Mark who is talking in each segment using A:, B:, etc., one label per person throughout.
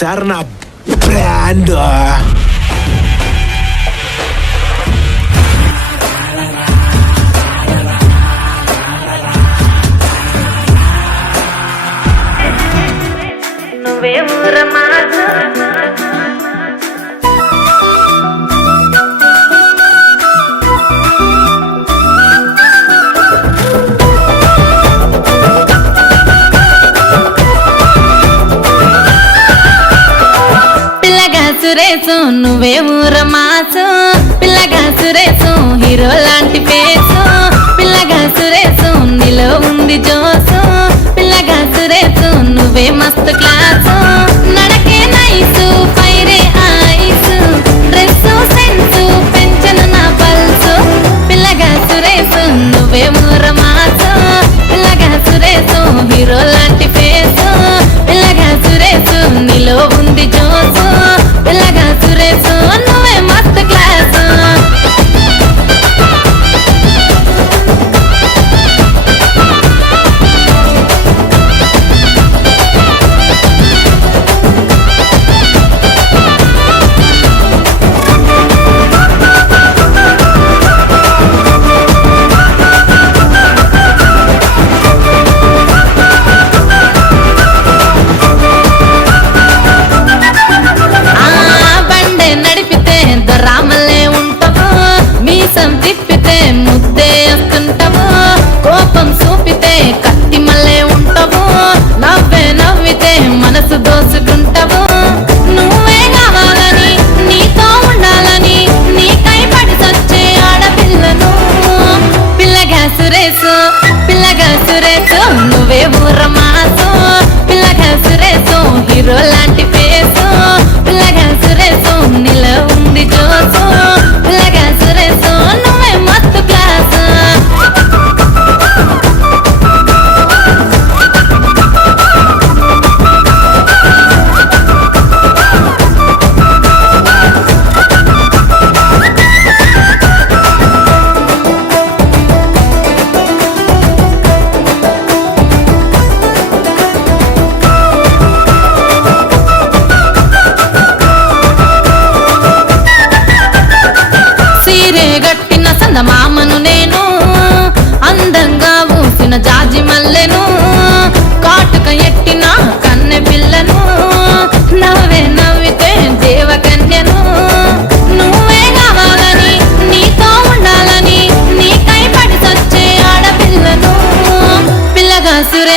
A: Sir నా brand
B: నువ్వే ఊరమాసు పిల్లగా సురేసు నువ్వే ఊరమాసు పిల్లగా సురేసు హీరో లాంటి పేసు. పిల్లగా సురేసు నీలో ఉంది జోసు. పిల్లగా సురేసు నువ్వే మస్తు క్లాసు. పిల్లగా సురేసు నువ్వే ఊరమాసు పిల్లగా సురేసు హీరో లాంటి ఫేసు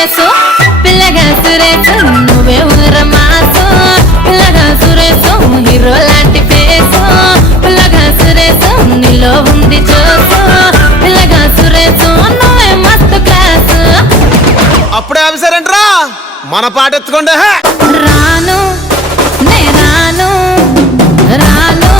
B: సురేసు పిల్లగా సురేసు నువ్వే ఊరమాసు పిల్లగా సురేసు హీరో లాంటి ఫేసు. పిల్లగా సురేసు నీలో ఉంది జోసు పిల్లగా సురేసు నువ్వే మస్తు క్లాసు.
A: అప్పుడే ఆఫీసర్ మన పాట ఎత్తుకోండి.
B: రాను నే రాను రాను